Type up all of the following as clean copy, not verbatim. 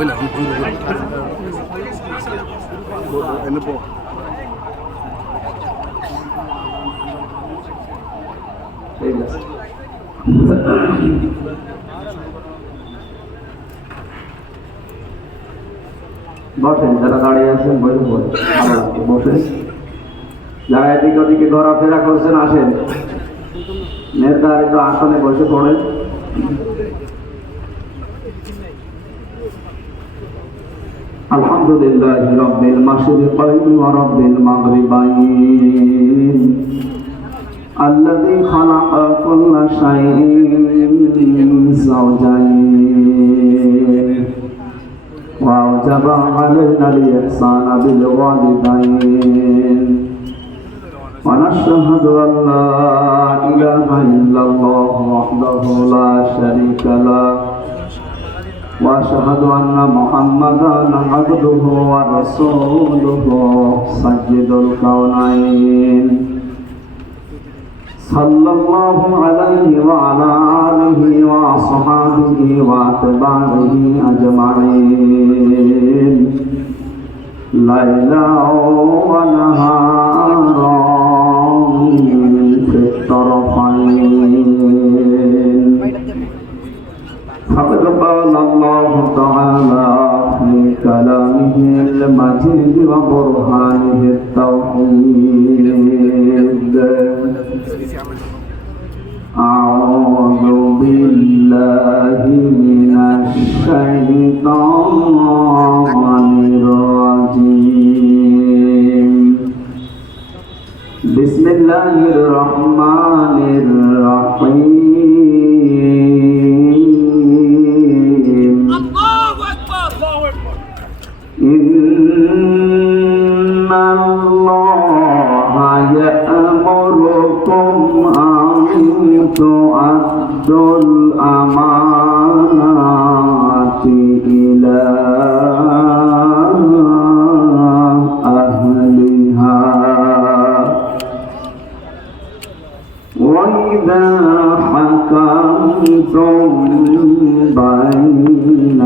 বসেন, যারা দাঁড়িয়ে আছেন বসে, যারা এদিকে ওদিকে ঘোরাফেরা করছেন আসেন, নির্ধারিত আসনে বসে পড়েন। আলহামদুলিল্লাহি রাব্বিল মাশরিকাইনি ওয়া রাব্বিল মাগরিবাইন আল্লাযী খালাকা কুল্লা শাইইন যাওজাইন ওয়া আওজাবা আলাইনা আল-ইহসানা বিল ওয়ালিদাইন ওয়া নাশহাদু আন লা ইলাহা ইল্লাল্লাহু ওয়াহদাহু লা শারীকা লাহু وأشهد أن محمدا عبده ورسوله سيد الكونين صلى الله عليه وعلى آله وأصحابه وأتباعه أجمعين ليلا ونهارا في الطرفين. فقد قال الله تعالى في كلامه المجيد وبرهانه التوحيد: أعوذ بالله من الشيطان الرجيم. بسم الله الرحمن الرحيم. إن الله يأمركم أن تؤدوا الأمانات إلى أهلها وإذا حكمتم بين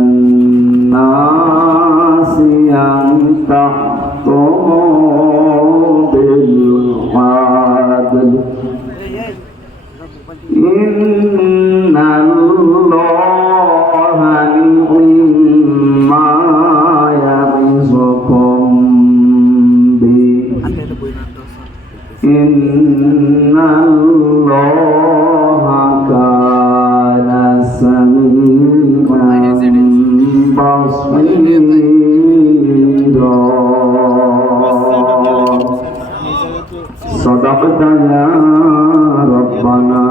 الناس أن تحكموا بالعدل إن الله نعم يعظكم به إن الله كان سميعا بصيرا. صدقت يا ربنا.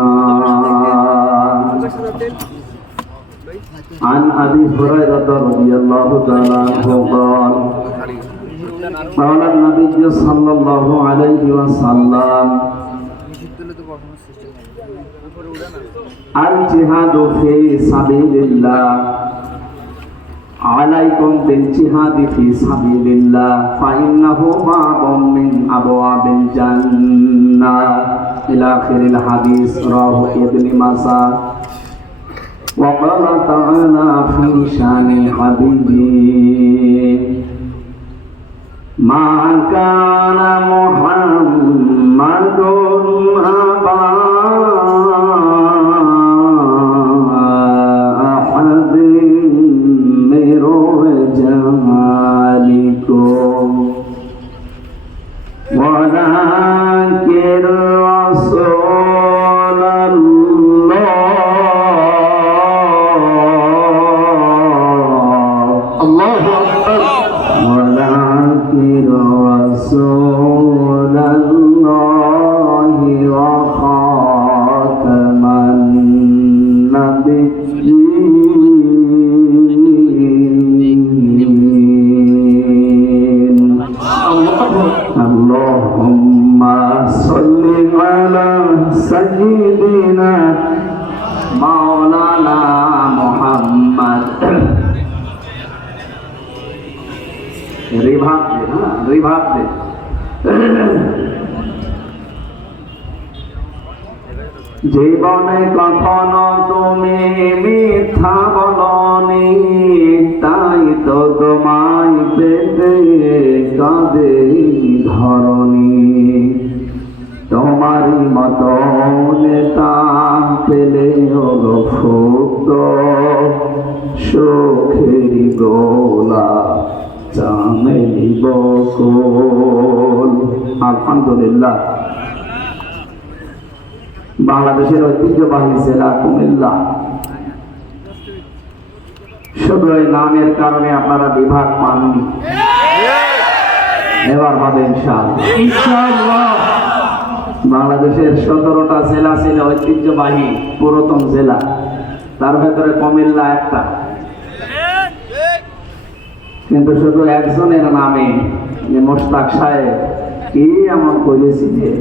عن أبي هريرة رضي الله تعالى عنه قال: قال النبي صلى الله عليه وسلم: الجهاد في سبيل الله عليكم بالجهاد في سبيل الله فإنه باب من أبواب الجنة إلى آخر الحديث. رواه ابن ماجه. وقال تعالى في شان حبيبي: ما كان محمد أبا أحد من رجالكم ولكن رسول الله أكبر ولكن رسول الله وخاتم النبيين. اللهم صل على سيدنا مولانا محمد. रिभाग दे, हाँ रिभाग दे। জীবনে কখনো তুমি মিথ্যা বলনি তা সুখেরি গোলা চামেলি বকুল। আলহামদুলিল্লাহ। বাংলাদেশের ঐতিহ্যবাহী জেলা কুমিল্লা। শুধু এই নামের কারণে আপনারা বিভাগ পাননি, এবার হবে ইনশাআল্লাহ। বাংলাদেশের 17টা জেলা ছিল ঐতিহ্যবাহী পুরাতন জেলা, তার ভেতরে কুমিল্লা একটা। কিন্তু শুধু একজনের নামে, মোশতাক সাহেব, কি এমন করেছিলেন,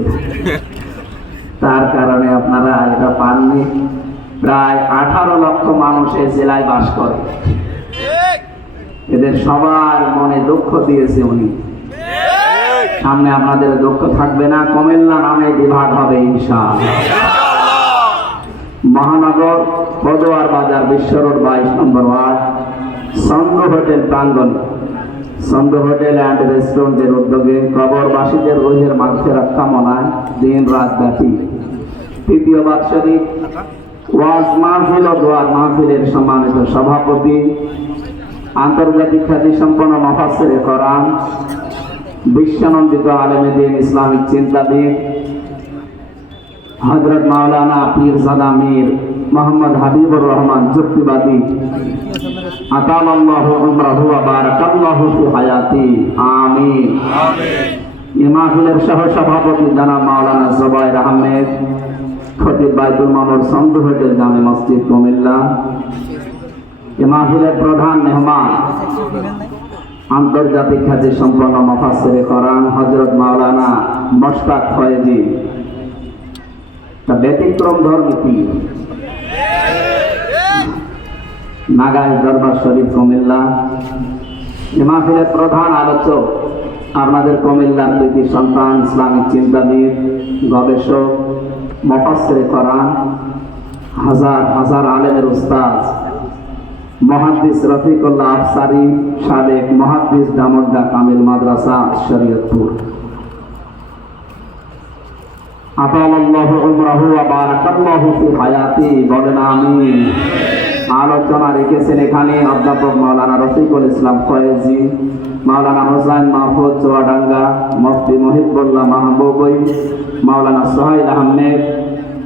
তার কারণে আপনারা এটা পাননি। প্রায় 18 লক্ষ মানুষ এই জেলায় বাস করে। এদের সবার মনে দুঃখ দিয়েছে উনি। সামনে আপনাদের দুঃখ থাকবে না, কুমিল্লা নামে বিভাগ হবে ইনশাআল্লাহ। মহানগর পদুয়ার বাজার, বিশ্ব রোড 22 নম্বর ওয়ার্ড, সন্ধ্য হোটেল প্রাঙ্গণ, সন্ধ্য হোটেল অ্যান্ড রেস্টুরেন্টের উদ্যোগে কবরবাসীদের রুহের মাগফিরাত কামনায় দিন রাত ব্যাপী তৃতীয় বাৎসরিক ওয়াজ মাহফিল ও দোয়ার মাহফিলের সম্মানিত সভাপতি, আন্তর্জাতিক খ্যাতিসম্পন্ন মুফাসসিরে কোরআন, বিশ্বনন্দিত আলেমে দ্বীন, ইসলামিক চিন্তাবিদ হযরত মাওলানা পীরজাদা মীর মোহাম্মদ হাবিবুর রহমান যুক্তিবাদী, আতালাল্লাহু উমরাহু ওয়া বারাকাল্লাহু ফি হায়াতি, আমিন। এই মাহফিলের সহ সভাপতি জনাব মাওলানা জুবায়ের আহমেদ, খতিব বাইতুল মামুর, সন্ধ্য হোটেল, জামে মসজিদ, কুমিল্লা। এই মাহফিলের প্রধান মেহমান আন্তর্জাতিক খ্যাতি সম্পন্ন মুফাসসিরে কোরআন হযরত মাওলানা মুশতাক ফয়েজী, তা ব্যতিক্রম ধর্মী পীর, নাগাই দরবার শরীফ, কুমিল্লা। এই মাহফিলের প্রধান আলোচক আপনাদের কুমিল্লার কৃতি সন্তান, ইসলামিক চিন্তাবিদ, গবেষক, মুফাসসিরে কোরআন, হাজার হাজার আলেমের উস্তাদ মুহাদ্দিস রফিকুল্লাহ আফসারী, সাবেক মুহাদ্দিস, ডামুড্ডা কামিল মাদ্রাসা, শরীয়তপুর। আতালাল্লাহু উমরাহু ওয়া বারাকাল্লাহু ফি হায়াতি, বলেন আমিন। আলোচনা রেখেছেন এখানে অধ্যাপক মাওলানা রফিকুল ইসলাম ফয়েজী, মাওলানা হোসাইন মাহফুজ চুয়াডাঙ্গা, মুফতি মুহিবুল্লাহ মাহবুবই, মাওলানা সোহাইল আহমেদ,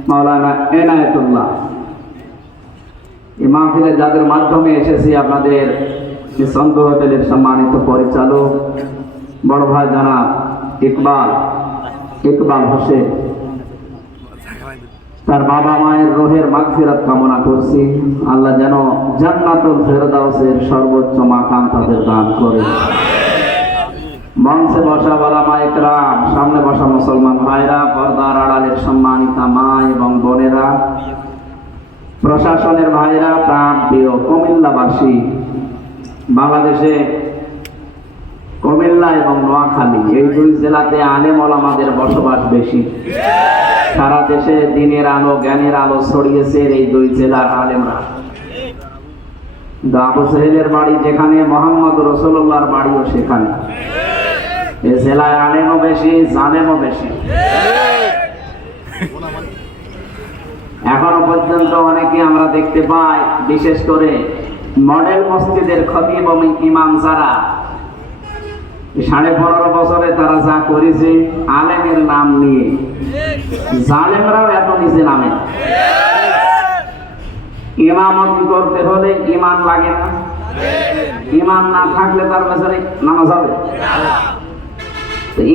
মাওলানা এনায়েতুল্লাহ। এই মাহফিলে যাদের মাধ্যমে এসেছি আপনাদের সন্ধ্য হোটেলের সম্মানিত পরিচালক বড় ভাই জনাব ইকবাল হোসেন, তার বাবা মায়ের রুহের মাগফিরাত কামনা করছি। আল্লাহ যেন জান্নাতুল ফেরদাউসের সর্বোচ্চ মাকাম তাদের দান করে। মঞ্চে বসা ওলামা ইকরাম, সামনে বসা মুসলমান ভাইরা, পর্দার আড়ালের সম্মানিতা মা এবং বোনেরা, প্রশাসনের ভাইরা, প্রাণ প্রিয় কুমিল্লাবাসী। বাংলাদেশে কুমিল্লা এবং নোয়াখালী এই দুই জেলাতে আলেম ওলামাদের বসবাস বেশি। সারা দেশে দিনের আলো, জ্ঞানের আলো ছড়িয়েছে এই দুই জেলার আলেমরা। আবু সাহেলের বাড়ি যেখানে, মোহাম্মদ রাসূলুল্লাহর বাড়িও সেখানে। এই জেলায় আলেমও বেশি, জালেমও বেশি। এখনো পর্যন্ত অনেকে আমরা দেখতে পাই, বিশেষ করে মডেল মসজিদের খতিব এবং ইমাম যারা 15.5 বছরে তারা যা করেছে আলেমের নাম নিয়ে, জালেমরাও এত নিচে নামে। ইমামতি করতে হলে ইমান লাগে না? ইমান না থাকলে তার পেছনে নামাজ হবে?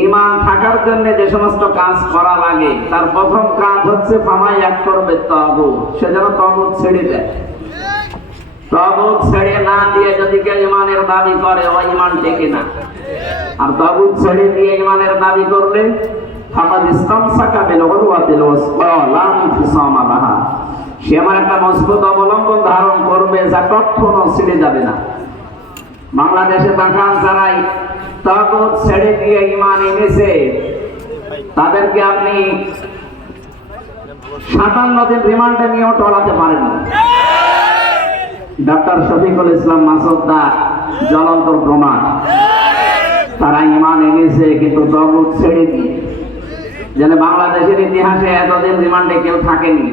ইমান থাকার জন্য যে সমস্ত কাজ করা লাগে, তার প্রথম কাজ হচ্ছে ফামাই এক করবে তাগুত, সে যেন তাগুত ছেড়ে দেয়। তাগুত ছেড়ে না দিয়ে যদি কেউ ইমানের দাবি করে, ওই ইমান টেকে না। আর তাগুত ছেড়ে দিয়ে ইমানের দাবি করলে ফাকাদ ইসতামসাকা বিল উরওয়াতিল ওয়াসকা লা ইনফিসামা লাহা, সে আমার একটা মজবুত অবলম্বন ধারণ করবে, যা কখনো ছিঁড়ে যাবে না। বাংলাদেশে তাকান, যারাই তাগুত ছেড়ে দিয়ে ইমান এনেছে, তাদেরকে আপনি 57 দিন রিমান্ডে নিয়েও টলাতে পারেন না। ডক্টর শফিকুল ইসলাম মাসুদদার জ্বলন্ত প্রমাণ। তারা ইমান এনেছে কিন্তু তাগুত ছেড়ে দিয়ে। যেন বাংলাদেশের ইতিহাসে এতদিন রিমান্ডে কেউ থাকেনি।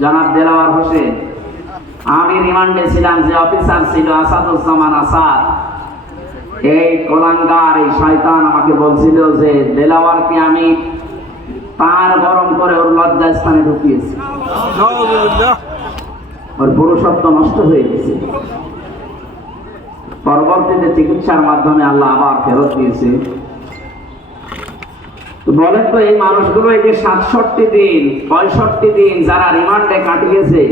জনাব দেলাওয়ার হোসেন আমি রিমান্ডে ছিলাম, যে অফিসার ছিল আসাদুজ্জামান আসাদ, এই কোলাঙ্গার এই শয়তান আমাকে বলছিল যে দেলাওয়ারকে আমি তার গরম করে ওর লজ্জাস্থানে ঢুকিয়েছি, ওর পুরুষত্ব নষ্ট হয়ে গেছে। পরবর্তীতে চিকিৎসার মাধ্যমে আল্লাহ আবার ফেরত দিয়েছে। বলেন তো এই মানুষগুলো এই যে 67 দিন 65 দিন যারা রিমান্ডে কাটিয়েছে,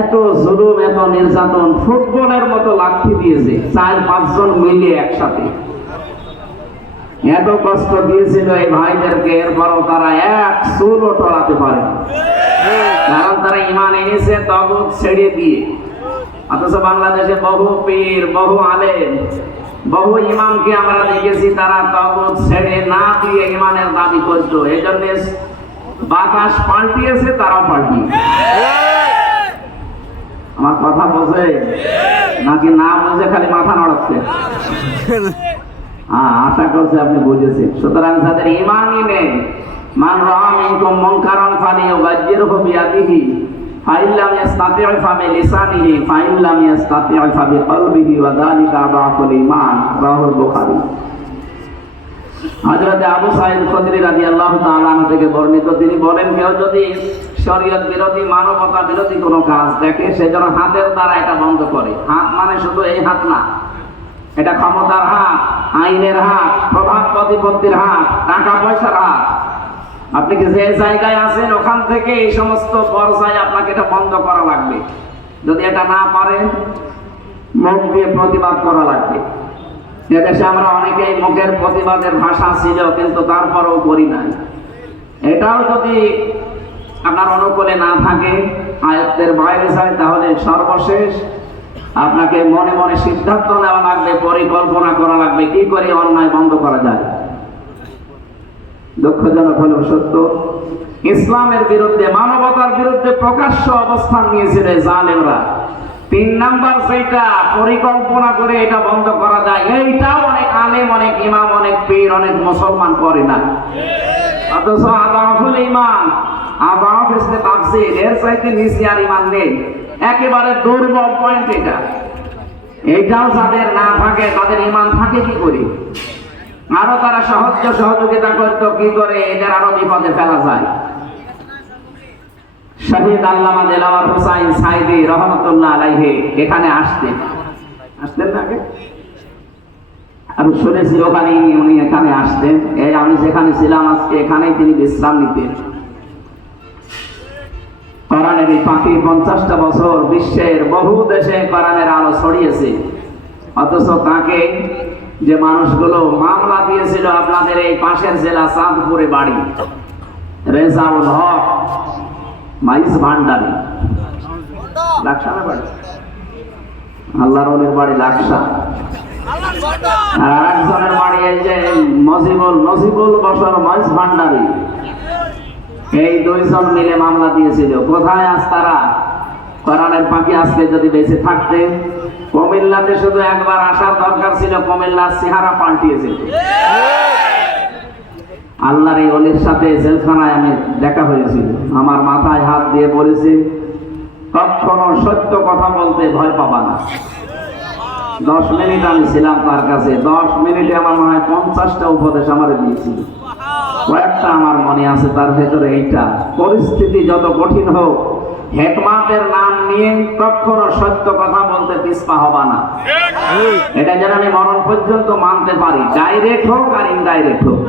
এত জুলুম এত নির্যাতন, ফুটবলের মতো লাথি দিয়েছে 4-5 জন মিলিয়ে একসাথে, এত কষ্ট দিয়েছিল এই ভাইদেরকে, এরপরও তারা এক চুলও টলাতে পারে, কারণ তারা ঈমান এনেছে তাগুত ছেড়ে দিয়ে। অথচ বাংলাদেশে বহু পীর, বহু আলেম, বহু ইমামকে আমরা দেখেছি তারা তাগুত ছেড়ে না দিয়ে ঈমানের দাবি করত। এই জন্য বাতাস পাল্টিয়েছে, তারাও পাল্টিয়েছে। আমার কথা বোঝে নাকি না বুঝে খালি মাথা নড়াচ্ছে? আশা করছি আপনি বুঝেছেন। সুতরাং যাদের ঈমানই নেই, মান রাআ মিনকুম মুনকারান ফালিয়ুগায়্যিরহু বিয়াদিহি ফাইন লাম ইসতাতি' ফাবিলিসানিহি ফাইন লাম ইসতাতি' ফাবিকলবিহি ওয়া যালিকা আযআফুল ঈমান। রাওয়াহুল বুখারী। হযরত আবু সাঈদ খুদরী রাদিয়াল্লাহু তাআলা আনহু থেকে বর্ণিত, তিনি বলেন, কেউ যদি শরীয়ত বিরোধী, মানবতা বিরোধী কোনো কাজ দেখে, সে যেন হাতের দ্বারা এটা বন্ধ করে। হাত মানে শুধু এই হাত না, এটা ক্ষমতার হাত, আইনের হাত, প্রভাব প্রতিপত্তির হাত, টাকা পয়সার হাত। আপনি কি যে জায়গায় আছেন ওখান থেকে এই সমস্ত পর্যায়ে আপনাকে এটা বন্ধ করা লাগবে। যদি এটা না পারেন, মুখ দিয়ে প্রতিবাদ করা লাগবে। এদেশে আমরা অনেকেই মুখের প্রতিবাদের ভাষা ছিল, কিন্তু তারপরেও করি নাই। এটাও যদি আপনার অনুকূলে না থাকে, আয়ত্তের বাইরে যায়, তাহলে সর্বশেষ আপনাকে মনে মনে সিদ্ধান্ত নেওয়া লাগবে, পরিকল্পনা করা লাগবে কি করে অন্যায় বন্ধ করা যায়। দুঃখজনক হলেও সত্য, ইসলামের বিরুদ্ধে, মানবতার বিরুদ্ধে প্রকাশ্য অবস্থান নিয়েছিল জালেমরা। 3 নাম্বার যেটা পরিকল্পনা করে এটা বন্ধ করা যায়, এইটাও অনেক আলেম, অনেক ইমাম, অনেক পীর, অনেক মুসলমান করে না। অথচ আযাফুল ঈমান, আযাফ ইসলাম তাফসীর, এর চাইতে নিচে আর ঈমান নেই। একেবারে দুর্বল পয়েন্ট এটা। এইটাও যাদের না থাকে, তাদের ঈমান থাকে কি করে? আরো তারা সহযোগিতা করতো কি করে এদের আরো বিপদে ফেলা যায়। শহীদ আল্লামা দেলাওয়ার হোসাইন সাইদি রহমাতুল্লাহ আলাইহি এখানে আসতেন না আগে? আমি শুনেছি ওখানে উনি এখানে আসতেন। এই আমি যেখানে ছিলাম আজকে, এখানেই তিনি বিশ্রাম নিতেন। কোরআনের এই পাখি 50টা বছর বিশ্বের বহু দেশে কোরআনের আলো ছড়িয়েছে। অথচ তাকে যে মানুষগুলো মামলা দিয়েছিল, আপনাদের এই পাশের জেলা চাঁদপুরে বাড়ি, রেজাউল হক মাইজ ভান্ডারী, লাকসামে বাড়ি, আল্লাহর ওলির বাড়ি লাকসা। আর আরেকজনের বাড়ি এই যে নজিবুল বশর মাইজ ভান্ডারী। এই 2 জন মিলে মামলা দিয়েছিল। কোথায় আজ তারা? কোরআনের পাখি আজকে যদি বেঁচে থাকতে, কুমিল্লাতে শুধু একবার আসার দরকার ছিল, কুমিল্লার চেহারা পাল্টিয়েছিল। আল্লাহর এই ওলির সাথে জেলখানায় আমি দেখা হয়েছিল। আমার মাথায় হাত দিয়ে বলেছি, কখনো সত্য কথা বলতে ভয় পাবা না। 10 মিনিট আমি ছিলাম তার কাছে। 10 মিনিটে আমার মনে হয় 50টা উপদেশ আমার দিয়েছিল। কয়েকটা আমার মনে আছে, তার ভেতরে এইটা, পরিস্থিতি যত কঠিন হোক, হিকমতের নাম নিয়ে কখনো সত্য কথা বলতে পিছপা হবা না। এটা যেন আমি মরণ পর্যন্ত মানতে পারি, ডাইরেক্ট হোক আর ইনডাইরেক্ট হোক।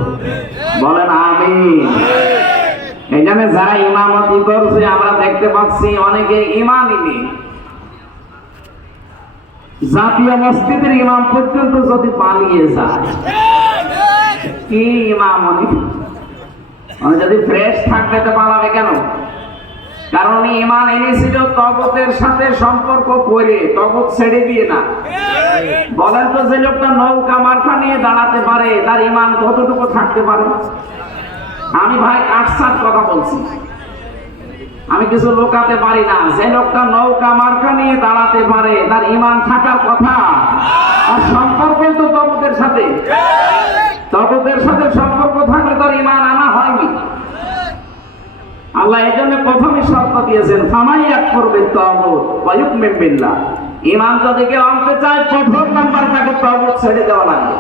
বলেন আমিন। এখানে যারা ইমামতি করছে আমরা দেখতে পাচ্ছি অনেকে ইমানই নেই। জাতীয় মসজিদের ইমাম পর্যন্ত যদি পালিয়ে যায়, কি ইমাম অনেক যদি ফ্রেশ থাকবে তো পালাবে কেন? কারণ উনি ঈমান এনেছিল তগুতের সাথে সম্পর্ক করে, তগুত ছেড়ে দিয়ে না। বলেন তো, যে লোকটা নৌকা মার্কা নিয়ে দাঁড়াতে পারে, তার ঈমান কতটুকু থাকতে পারে? আমি ভাই আটসাট কথা বলছি, আমি কিছু লোকাতে পারি না। যে লোকটা নৌকা মার্কা নিয়ে দাঁড়াতে পারে, তার ঈমান থাকার কথা। আর সম্পর্ক তো তগুতের সাথে, সম্পর্ক থাকলে তার ঈমান আনা হয়নি। আল্লাহ এই জন্য প্রথমে শর্ত দিয়েছেন ফামাই ইয়াকফুর বিত-তাগুত ওয়া ইউমিন বিল্লাহ। ঈমান যদি কেউ আনতে চায় প্রথম নাম্বার তাকে তাগুত ছেড়ে দেওয়া লাগবে।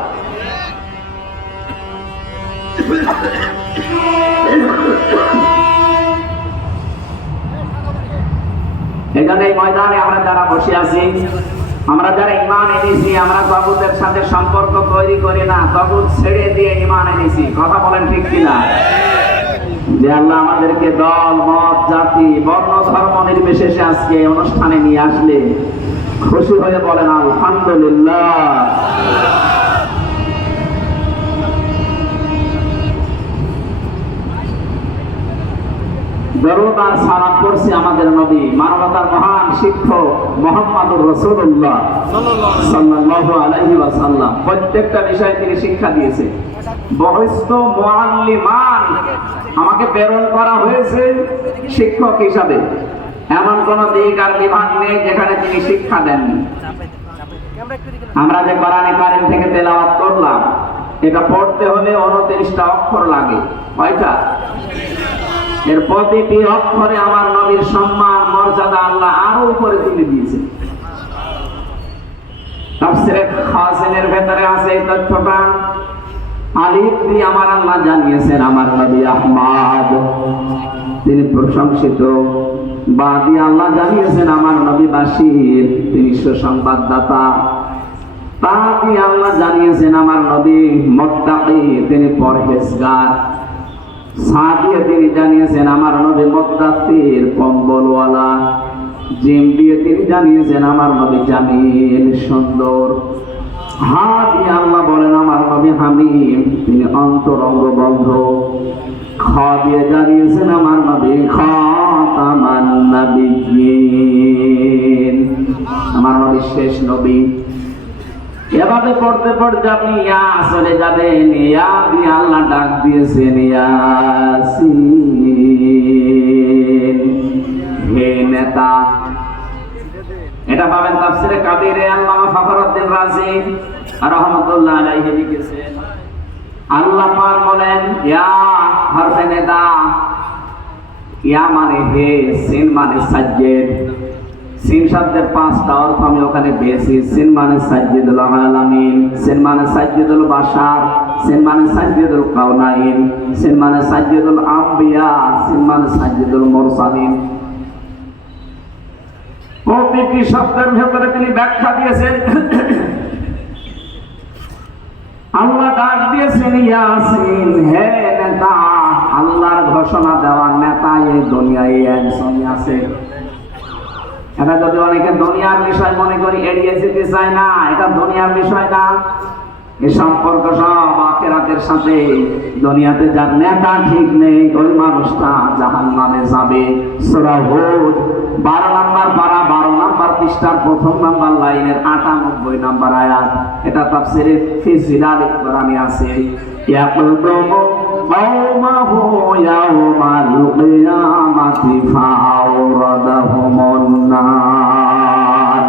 এখানে এই ময়দানে আমরা যারা বসে আছি, আমরা যারা ঈমান এনেছি, আমরা তাগুতের সাথে সম্পর্ক তৈরি করি না, তাগুত ছেড়ে দিয়ে ঈমান এনেছি। কথা বলেন ঠিক কিনা? যে আল্লাহ আমাদেরকে দল মত জাতি বর্ণ ধর্ম নির্বিশেষে আজকে অনুষ্ঠানে নিয়ে আসলে খুশি হয়ে বলেন আলহামদুলিল্লাহ। দরুদ আর সালাত করছি আমাদের নবী, মানবতার মহান শিক্ষক মুহাম্মদুর রাসূলুল্লাহ সাল্লাল্লাহু আলাইহি ওয়াসাল্লাম। প্রত্যেকটা বিষয়ে তিনি শিক্ষা দিয়েছে। বহিষ্ঠ মুআল্লিমান, আমাকে প্রেরণ করা হয়েছে শিক্ষক হিসাবে। এমন কোন দিক আর বিভাগ নেই যেখানে তিনি শিক্ষা দেননি। আমরা যে কোরআনে কারীম থেকে তেলাওয়াত করলাম, এটা পড়তে হলে 29টা অক্ষর লাগে। কয়টা? এর প্রতিটি অক্ষরে আমার নবীর সম্মান মর্যাদা আল্লাহ আরো উপরে তুলে দিয়েছেন। তাফসীরে খাসিনের ভেতরে আছে এই তথ্যটা। আলিফ দিয়ে আমার আল্লাহ জানিয়েছেন আমার নবী আহমদ, তিনি প্রশংসিত। বা দিয়ে আল্লাহ জানিয়েছেন আমার নবী বাশীর, তিনি সুসংবাদদাতা। তা দিয়ে আল্লাহ জানিয়েছেন আমার নবী মুত্তাকি, তিনি পরহেজগার। সাদিয়ে তিনি জানিয়েছেন আমার নবী মুদ্দাসসির, কম্বলওয়ালা। জিম দিয়ে তিনি জানিয়েছেন আমার নবী জামিল, সুন্দর। হা দিয়ে আল্লাহ বলেন আমার নবী হামিম, তিনি অন্তরঙ্গ বন্ধু। খ দিয়ে জানিয়েছেন আমার নবী খাতামান নাবিয়্যিন, আমার নবী শেষ নবী। এভাবে পড়তে পড়তে আপনি ইয়া চলে যাবেন। ইয়া দিয়ে আল্লাহ ডাক দিয়েছেন ইয়াসিন, হে নেতা। এটা পাবেন তাফসীরে কাবীরে আল্লামা ফখরুদ্দিন রাজি রাহমাতুল্লাহ আলাইহি লিখেছেন। আল্লাহ পাক বলেন ইয়া হরফে নেদা। ইয়া মানে হে, সিন মানে সাজ্জেদ। সিন শব্দের 5টা অর্থ আমি ওখানে পেয়েছি। সিন মানে সাজ্জিদুল আলামিন, সিন মানে সাজ্জিদুল বাশার, সিন মানে সাজ্জিদুল কাউনাইন, সিন মানে সাজ্জিদুল আম্বিয়া, সিন মানে সাজ্জিদুল মুরসালিন। প্রতিটি শব্দের ভেতরে তিনি ব্যাখ্যা দিয়েছেন। আল্লাহ ডাক দিয়েছেন ইয়াসিন, হে নেতা। আল্লাহর ঘোষণা দেওয়া নেতা এই দুনিয়ায় একজনই আছে। এটা যদি অনেকে দুনিয়ার বিষয় মনে করি এড়িয়ে যেতে চায় না, এটা দুনিয়ার বিষয় না। এই সম্পর্ক সব আখিরাতের সাথে। দুনিয়াতে যার নেতা ঠিক নেই ওই মানুষটা জাহান্নামে যাবে। সূরা হুদ 12 নম্বর পারা 12 নম্বর পৃষ্ঠার 1 নম্বর লাইনের 98 নম্বর আয়াত। এটা তাফসীরে ফি জিলালিল কোরআনে আছে। ইয়াকুদুমু কওমাহু ইয়াওমাল কিয়ামাতি ফাআওরাদাহুমুন নার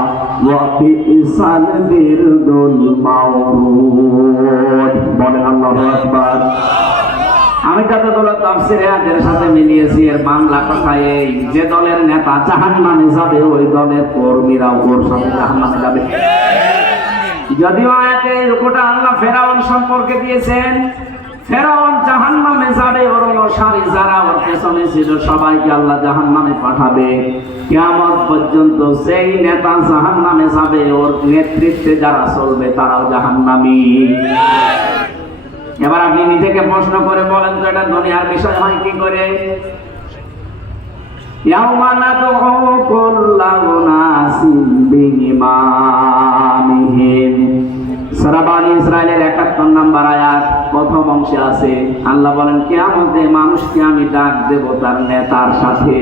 ওয়া বিইসাল বিরদুল মাওরুদ। বলেন আল্লাহু আকবার। আমি যতগুলো তাফসীরে আয়াতের সাথে মিলিয়েছি, এর বাংলা কথা এই, যে দলের নেতা জাহান্নামে যাবে ওই দলের কর্মীরা ওর সাথে জাহান্নামে যাবে। যদিও আয়াতে রূপটা আল্লাহ ফেরাউন সম্পর্কে দিয়েছেন। ফেরাউন জাহান্নামে যাবে, ওর অনুসারী যারা ওর পেছনে ছিল সবাইকে আল্লাহ জাহান্নামে পাঠাবে। কিয়ামত পর্যন্ত সেই নেতা জাহান্নামে যাবে, ওর নেতৃত্বে যারা চলবে তারাও জাহান্নামী। এবার আপনি নিজেকে প্রশ্ন করে বলেন তো এটা দুনিয়ার বিষয় হয় কি করে? ইয়াউমা নাদউ কুল্লা উনাসিন বিইমামিহিম। সূরা বনী ইসরাঈলের 71 নম্বর আয়াত প্রথম অংশে আছে। আল্লাহ বলেন কিয়ামতে মানুষকে আমি ডাক দেব তার নেতার সাথে।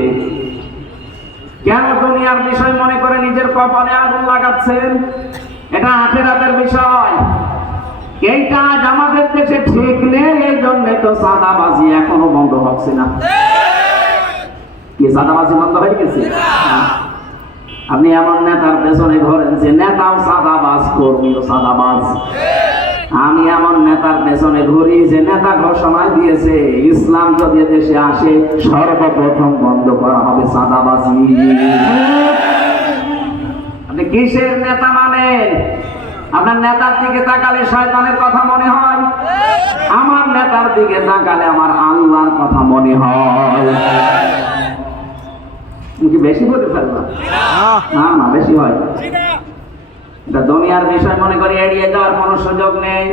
কেন দুনিয়ার বিষয় মনে করে নিজের কপালে আগুন লাগাচ্ছেন? এটা আখিরাতের বিষয়। এইটা আজ আমাদের দেশে ঠিক নেই, এই জন্য তো চাঁদাবাজি এখনো বন্ধ হচ্ছে না। কি চাঁদাবাজি বন্ধ হয়ে গেছে? আপনি এমন নেতার পেছনে ঘোরেন যে নেতাও চাঁদাবাজ, কর্মীও চাঁদাবাজ। আমি এমন নেতার পেছনে ঘুরি যে নেতা ঘোষণা দিয়েছে ইসলাম যদি দেশে আসে সর্বপ্রথম বন্ধ করা হবে চাঁদাবাজি। আপনি কিসের নেতা মানেন? আপনার নেতার দিকে তাকালে শয়তানের কথা মনে হয়, আমার নেতার দিকে তাকালে আমার আল্লাহর কথা মনে হয়। কি বেশি বলে ফেললাম? না না, বেশি হয়। এটা দুনিয়ার বিষয় মনে করি এড়িয়ে যাওয়ার কোনো সুযোগ নেই।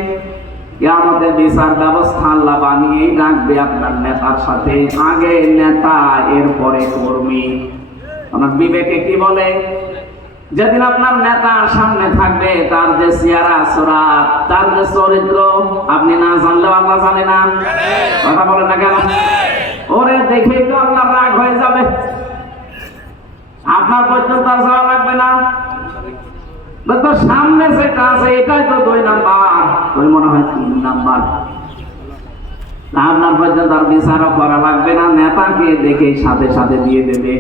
কিয়ামতের বিচার ব্যবস্থা আল্লাহ বানিয়েই রাখবে আপনার নেতার সাথে। আগে নেতা, এরপরে কর্মী। আপনার বিবেকে কি বলে? যেদিন আপনার নেতা সামনে থাকবে, তার যে চেহারা সুরাত, তার যে চরিত্র আপনি না জানলেও আল্লাহ জানে না। কথা বলেন না কেন? ওরে দেখেই তো আল্লাহ রাগ হয়ে যাবে। আপনার পর্যন্ত আর যাওয়া লাগবে না। তো সামনে যেটা আছে এটাই তো 2 নাম্বার, ওই মনে হয় 3 নাম্বার। আপনার পর্যন্ত আর বিচারও করা লাগবে না, নেতাকে দেখে সাথে সাথে দিয়ে দেবে।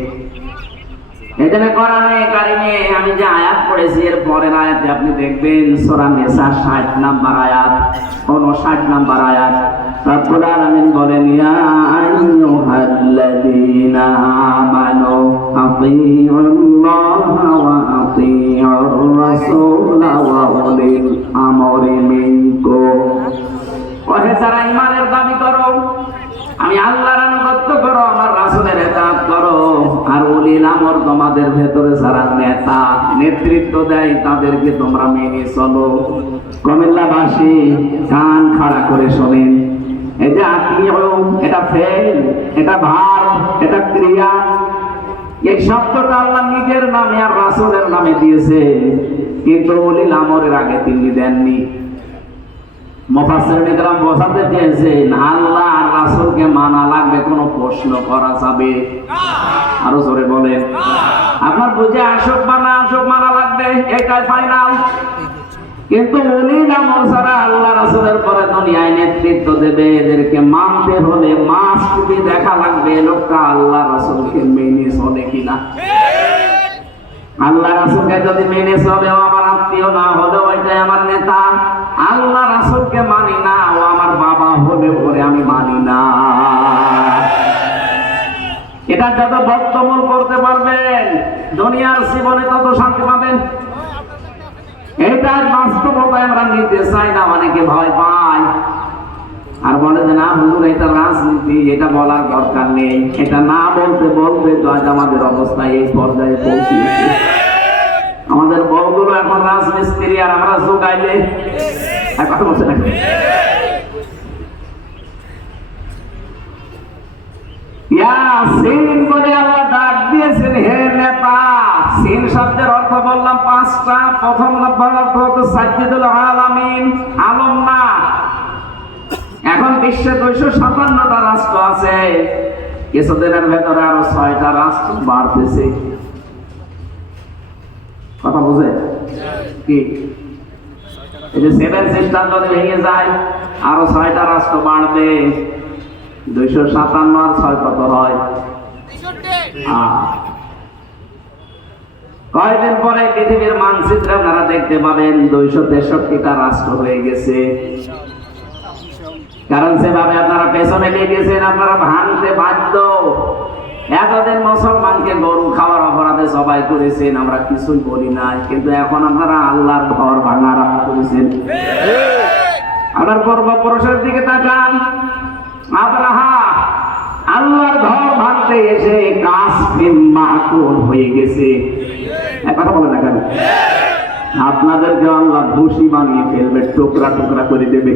এই জন্য কোরআনে কারিমে আমি যে আয়াত পড়েছি এর পরের আয়াতে আপনি দেখবেন সূরা নিসা 60 নাম্বার আয়াত, 59 নাম্বার আয়াত। রব্বুল আলামিন বলেন, ইয়া আইয়ুহাল্লাযীনা আমানু আতিউল্লাহা ওয়া আতিউর রাসূলা ওয়া উলিল আমরি মিনকুম। ওহে যারা ঈমানের দাবি করো, আমি আল্লাহর আনুগত্য করো, আমার রাসূলের ইতাআত করো, আর উলিল আমর তোমাদের ভেতরে যারা নেতা নেতৃত্ব দেয় তাদেরকে তোমরা মেনে চলো। কুমিল্লাবাসী কান খাড়া করে শোনেন। এই যে আতিউ, এটা ফেল, এটা ভাব, এটা ক্রিয়া। এই শব্দটা আল্লাহ নিজের নামে আর রাসূলের নামে দিয়েছে, কিন্তু উলিল আমরের আগে তিনি দেননি। মুফাসসিরিন کرام বোঝাতে চেয়েছেন আল্লাহ আর রাসূলকে মানা লাগবে, কোনো প্রশ্ন করা যাবে না। আরো জোরে বলেন। আপনার বুঝে আসুক বা না আসুক মানা লাগবে, এটাই ফাইনাল। কিন্তু উলিল আমর যারা আল্লাহ রাসূলের পরে দুনিয়ায় নেতৃত্ব দেবে, এদেরকে মানতে হলে মাস্ট বি দেখা লাগবে লোকটা আল্লাহ রাসূলকে মেনে চলে কিনা। আল্লাহ রাসূলকে যদি মেনে চলে, ও আমার আত্মীয় না হলেও ওইটাই আমার নেতা। আল্লাহ রাসূলকে মানি না, ও আমার বাবা হলে পরে আমি মানি না। এটা যত বদ্ধমূল করতে পারবেন দুনিয়ার জীবনে তত শান্তি পাবেন। এটা বাস্তবতায় আমরা নিতে চাই না, অনেকে ভয় পায় আর বলে যে না হুজুর এটা রাজনীতি, এটা বলার দরকার নেই। এটা না বলতে বলতে তো আজ আমাদের অবস্থা এই পর্যায়ে পৌঁছেছে। আমাদের বউগুলো এখন রাজমিস্ত্রি আর আমরা যোগাইলে কথা বলছে না। ইয়াসিন বলে আল্লাহ ডাক দিয়েছেন, হে নেতা। সিন শব্দের অর্থ বললাম 5টা। প্রথম নম্বর অর্থ হচ্ছে সাজ্জিদুল আলামিন, আলম না। এখন বিশ্বে 257টা রাষ্ট্র আছে, কিছুদিনের ভেতরে আরো 6টা রাষ্ট্র বাড়তেছে। কথা বুঝে কি? এই যে 7 সিস্টার যদি ভেঙে যায় আরো 6টা রাষ্ট্র বাড়বে। 257 আর 6 কত হয়? কয়েকদিন পরে পৃথিবীর মানচিত্রে আপনারা দেখতে পাবেন 263টা রাষ্ট্র হয়ে গেছে। কারণ সেভাবে আপনারা পেছনে লেগেছেন, আপনারা ভাঙতে বাধ্য। এতদিন মুসলমানকে গরু খাওয়ার অপরাধে সবাই করেছেন, আমরা কিছুই বলি নাই, কিন্তু এখন আপনারা আল্লাহর ঘর ভাঙা আরম্ভ করেছেন। আপনার পূর্বপুরুষের দিকে তাকান। আব্রাহা আল্লাহর ঘর ভাঙতে এসে কাসফিন মাকুল হয়ে গেছে। কথা বলে না কেন? আপনাদেরকে আল্লাহ ভুসি বানিয়ে ফেলবে, টুকরা টুকরা করে দেবে।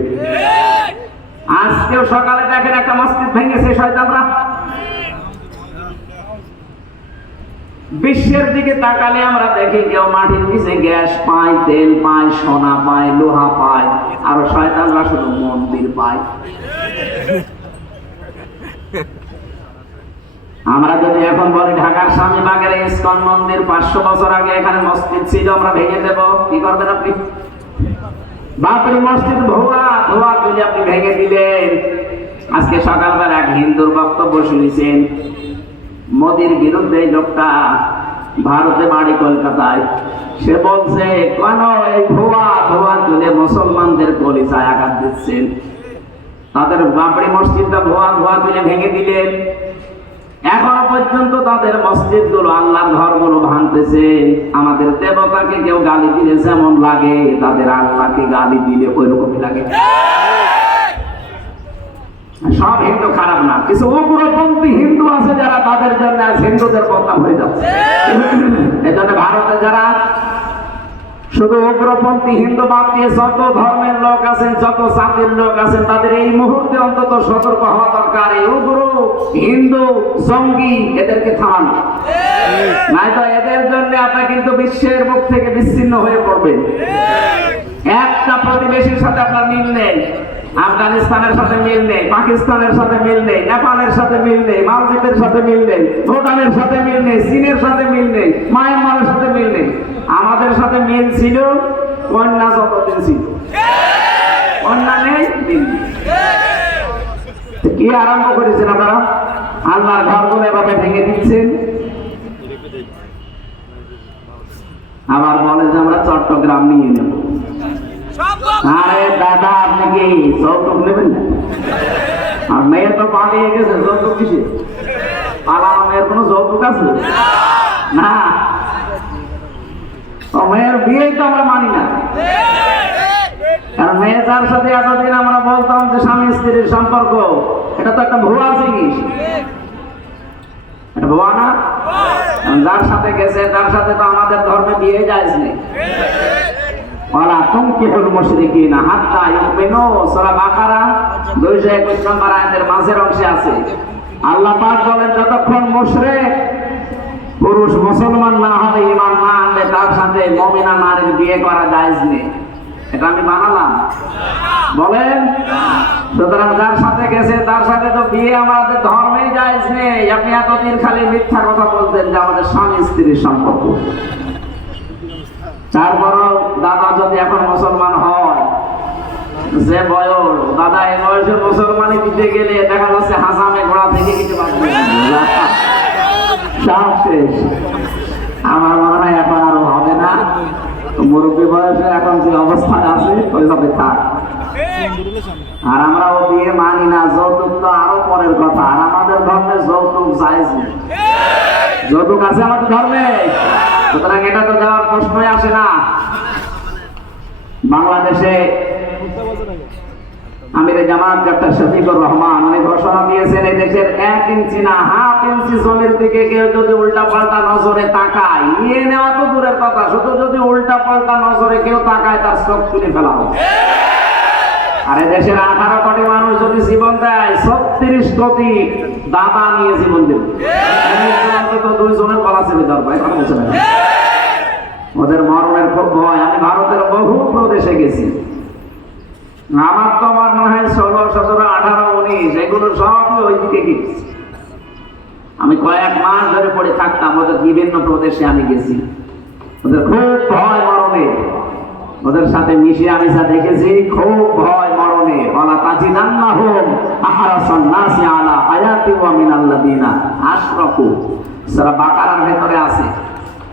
আজকেও সকালে দেখেন একটা মসজিদ ভেঙেছে শয়তানরা। বিশ্বের দিকে তাকালে আমরা দেখি কেউ মাটির নিচে গ্যাস পায়, তেল পায়, সোনা পায়, লোহা পায়, আর শয়তানরা শুধু মন্দির পায়। আমরা যদি এখন বলি ঢাকার স্বামীবাগের ইসকন মন্দির 500 বছর আগে এখানে মসজিদ ছিল, আমরা ভেঙে দেব, কি করবেন আপনি? বাপরি মসজিদ ধোয়া ধোয়া তুলে আপনি ভেঙে দিলেন। আজকে সকালবেলা এক হিন্দুর বক্তব্য শুনেছেন, মোদির বিরুদ্ধে লোকটা, ভারতে বাড়ি কলকাতায়। সে বলছে কেন এই ধোয়া ধোয়া তুলে মুসলমানদের কলিজায় আঘাত দিচ্ছেন। তাদের বাবরি মসজিদটা ধোয়া তুলে ভেঙে দিলেন। এখনো পর্যন্ত তাদের মসজিদগুলো, আল্লাহর ঘরগুলো ভাঙতেছে। আমাদের দেবতাকে কেউ গালি দিলে যেমন লাগে, তাদের আল্লাহকে গালি দিলে ওই রকমই লাগে। সব হিন্দু খারাপ না, কিছু উগ্রপন্থী হিন্দু আছে যারা তাদের জন্য হিন্দুদের বদনাম হয়ে যাচ্ছে। এই জন্য ভারতে যারা শুধু উগ্রপন্থী হিন্দু বাদ দিয়ে যত ধর্মের লোক আছেন, যত জাতির লোক আছেন, তাদের এই মুহূর্তে অন্তত সতর্ক হওয়া দরকার। এই উগ্র হিন্দু জঙ্গি এদেরকে থামানো, নয়তো এদের জন্য আপনি কিন্তু বিশ্বের মুখ থেকে বিচ্ছিন্ন হয়ে পড়বেন। একটা প্রতিবেশীর সাথে আপনার মিল নেই, আফগানিস্তানের সাথে মিল নেই, পাকিস্তানের সাথে মিল নেই, নেপালের সাথে মিল নেই, মালদ্বীপের সাথে মিল নেই, ভুটানের সাথে মিল নেই, চীনের সাথে মিল নেই, মায়ানমারের সাথে মিল নেই। আমাদের সাথে মিল ছিল কন্যা যতদিন ছিল, কন্যা নেই মিল নেই। কি আরম্ভ করেছেন আপনারা? আল্লাহর ঘরগুলো এভাবে ভেঙে দিচ্ছেন, আবার বলে যে আমরা চট্টগ্রাম নিয়ে নেব। আরে দাদা, আপনি কি যৌতুক নেবেন না? আর মেয়ে তো পালিয়ে গেছে, যৌতুক কিসে? পালানো মেয়ের কোনো যৌতুক আছে না? তো মেয়ের বিয়েই তো আমরা মানি না। কারণ মেয়ে যার সাথে এতদিন আমরা বলতাম যে স্বামী স্ত্রীর সম্পর্ক, এটা তো একটা ভুয়া জিনিস। এটা ভুয়া না? যার সাথে গেছে তার সাথে তো আমাদের ধর্মে বিয়ে জায়েজ নেই। ওয়ালা তুনকিহুল মুশরিকিনা হাত্তা ইউমিনু, সূরা বাকারা 221 নম্বর আয়াতের মাঝের অংশে আছে। আল্লাহ পাক বলেন, যতক্ষণ মুশরিক পুরুষ মুসলমান না হবে, ঈমান না আনলে, তার সাথে মুমিনা নারীর বিয়ে করা জায়েজ নেই। এটা আমি বানালাম? বলেন। সুতরাং যার সাথে গেছে তার সাথে তো বিয়ে আমাদের ধর্মেই জায়েজ নেই। আপনি এতদিন খালি মিথ্যা কথা বলতেন যে আমাদের স্বামী স্ত্রীর সম্পর্ক। তারপরও দাদা যদি এখন মুসলমান হয়, যে বয়স দাদা এই বয়সে মুসলমানি দিতে গেলে দেখা যাচ্ছে হাসামে ঘোড়া থেকে কিছু পাচ্ছে সব শেষ। আমার মনে হয় এখন আরো হবে না। মুরব্বী বয়সে এখন যে অবস্থায় আছে ওইভাবে থাক। আর আমরা ও বিয়ে মানি না। যৌতুক তো আরো পরের কথা। আর আমাদের ধর্মে যৌতুক জায়েজ নেই। যৌতুক আছে আমাদের ধর্মে, সুতরাং এটা তো দেওয়ার প্রশ্নই আসে না। বাংলাদেশে আমিরে জামাত ডক্টর শফিকুর রহমান উনি ঘোষণা দিয়েছেন, এই দেশের 1 ইঞ্চি না হাফ ইঞ্চি জমির দিকে কেউ যদি উল্টা পাল্টা নজরে তাকায়, নিয়ে নেওয়া তো দূরের কথা, শুধু যদি উল্টা পাল্টা নজরে কেউ তাকায় তার চোখ তুলে ফেলা হবে। আর এই দেশের 18 কোটি মানুষ যদি জীবন দেয়, 36 কোটি দাদা নিয়ে জীবন দেবে। তো 2 জনের গলা চেপে ধরবে, কথা বলছে না। ওদের মরণের খুব ভয়। আমি ভারতের বহু প্রদেশে গেছি। আমার তো আমার মনে হয় 16, 17, 18, 19 এগুলো সবই ওই দিকে গেছি। আমি কয়েক মাস ধরে পড়ে থাকতাম ওদের বিভিন্ন প্রদেশে। আমি গেছি, ওদের খুব ভয় মরণের। ওদের সাথে মিশে আমি যা দেখেছি, খুব ভয় মরণের। ওয়ালা তাজিদান্নাহুম আহরাসান নাসি আলা হায়াতি ওয়া মিনাল্লাযিনা আশরাকু, সূরা বাকারার ভেতরে আছে।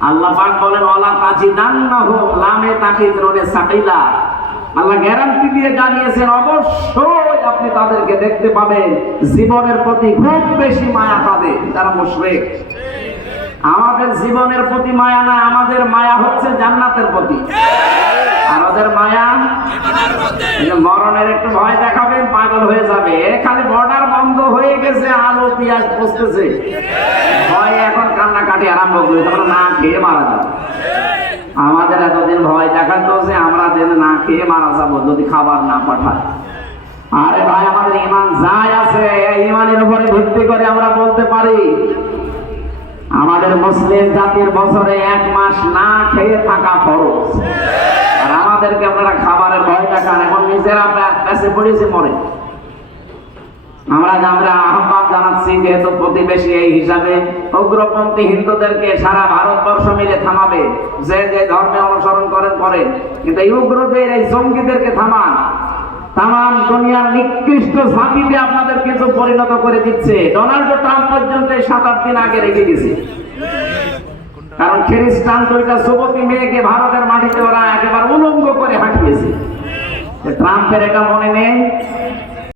আল্লাহ পাক বলেন, ওয়ালা তাজিদান্নাহুম, লামে তাকিদ রনে সাকিলা। আল্লাহ গ্যারান্টি দিয়ে জানিয়েছেন, অবশ্যই আপনি তাদেরকে দেখতে পাবেন জীবনের প্রতি খুব বেশি মায়া তাদের, যারা মুশরিক। আমাদের জীবনের প্রতি মায়া না, আমাদের মায়া হচ্ছে জান্নাতের প্রতি। আর ওদের মায়া মরণের একটু ভয় দেখাবেন, পাগল হয়ে যাবে। খালি বর্ডার বন্ধ হয়ে গেছে, আলু পেঁয়াজ পচতেছে, ভয় এখন কান্নাকাটি আরম্ভ করে, তখন না খেয়ে মারা যাবে। আমাদের এতদিন ভয় দেখাতো যে আমরা যেন না খেয়ে মারা যাবো যদি খাবার না পাঠায়। আরে ভাই, আমাদের ঈমান যাই আছে, এই ঈমানের উপরে ভিত্তি করে আমরা বলতে পারি আমাদের মুসলিম জাতির বছরে 1 মাস না খেয়ে থাকা ফরজ। আর আমাদেরকে আপনারা খাবারের ভয় দেখান, এখন নিজেরা পেছে পড়েছে মরে। আমরা আহ্বান জানাচ্ছি, যেহেতু প্রতিবেশী, এই হিসাবে উগ্রপন্থী হিন্দুদেরকে সারা ভারতবর্ষ মিলে থামাবে। যে যে ধর্মে অনুসরণ করেন, কিন্তু এই উগ্রদের, এই জঙ্গিদেরকে থামান। তাম দুনিয়ার নিকৃষ্ট জাতিতে আপনাদের কিছু পরিণত করে দিচ্ছে। ডোনাল্ড ট্রাম্প পর্যন্ত 7-8 দিন আগে রেখে গেছে। কারণ খ্রিস্টান 2টা যুবতী মেয়েকে ভারতের মাটিতে ওরা একেবারে উলঙ্গ করে হাঁটিয়েছে। দিয়েছে। ট্রাম্পের এটা মনে নেই